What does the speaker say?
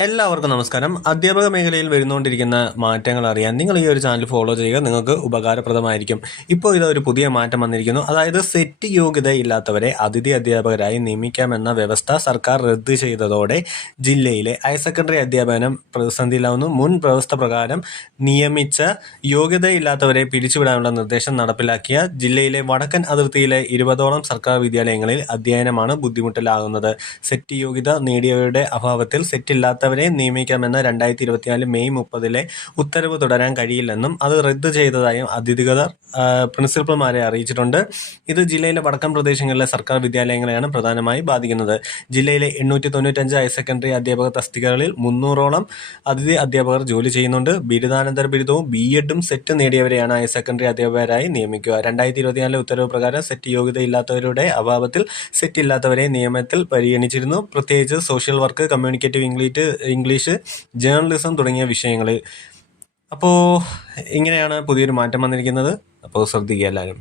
എല്ലാവർക്കും നമസ്കാരം. അധ്യാപക മേഖലയിൽ വരുന്നുകൊണ്ടിരിക്കുന്ന മാറ്റങ്ങൾ അറിയാൻ നിങ്ങൾ ഈ ഒരു ചാനൽ ഫോളോ ചെയ്യുക. നിങ്ങൾക്ക് ഉപകാരപ്രദമായിരിക്കും. ഇപ്പോൾ ഇതൊരു പുതിയ മാറ്റം വന്നിരിക്കുന്നു. അതായത് സെറ്റ് യോഗ്യത ഇല്ലാത്തവരെ അതിഥി അധ്യാപകരായി നിയമിക്കാമെന്ന വ്യവസ്ഥ സർക്കാർ റദ്ദ് ചെയ്തതോടെ ജില്ലയിലെ ഹയർ സെക്കൻഡറി അധ്യാപനം പ്രതിസന്ധിയിലാവുന്നു. മുൻ വ്യവസ്ഥ പ്രകാരം നിയമിച്ച യോഗ്യതയില്ലാത്തവരെ പിരിച്ചുവിടാനുള്ള നിർദ്ദേശം നടപ്പിലാക്കിയ ജില്ലയിലെ വടക്കൻ അതിർത്തിയിലെ 20ഓളം സർക്കാർ വിദ്യാലയങ്ങളിൽ അധ്യയനമാണ് ബുദ്ധിമുട്ടിലാകുന്നത്. സെറ്റ് യോഗ്യത നേടിയവരുടെ അഭാവത്തിൽ സെറ്റില്ലാത്തവരെ നിയമിക്കാമെന്ന 2024 മെയ് 30 ഉത്തരവ് തുടരാൻ കഴിയില്ലെന്നും അത് റദ്ദ് ചെയ്തതായും അധികൃതർ പ്രിൻസിപ്പൽമാരെ അറിയിച്ചിട്ടുണ്ട്. ഇത് ജില്ലയിലെ വടക്കൻ പ്രദേശങ്ങളിലെ സർക്കാർ വിദ്യാലയങ്ങളെയാണ് പ്രധാനമായി ബാധിക്കുന്നത്. ജില്ലയിലെ 895 ഹയർ സെക്കൻഡറി അധ്യാപക തസ്തികകളിൽ 300ഓളം അതിഥി അധ്യാപകർ ജോലി ചെയ്യുന്നുണ്ട്. ബിരുദാനന്തര ബിരുദവും BEdും സെറ്റ് നേടിയവരെയാണ് ഹയർ സെക്കൻഡറി അധ്യാപകരായി നിയമിക്കുക. 2024 ഉത്തരവ് പ്രകാരം സെറ്റ് യോഗ്യതയില്ലാത്തവരുടെ അഭാവത്തിൽ സെറ്റ് ഇല്ലാത്തവരെ നിയമത്തിൽ പരിഗണിച്ചിരുന്നു. പ്രത്യേകിച്ച് social work, communicative English, journalism തുടങ്ങിയ വിഷയങ്ങളിൽ. അപ്പോൾ ഇങ്ങനെയാണ് പുതിയൊരു മാറ്റം വന്നിരിക്കുന്നത്. അപ്പോൾ ശ്രദ്ധിക്കുക എല്ലാവരും.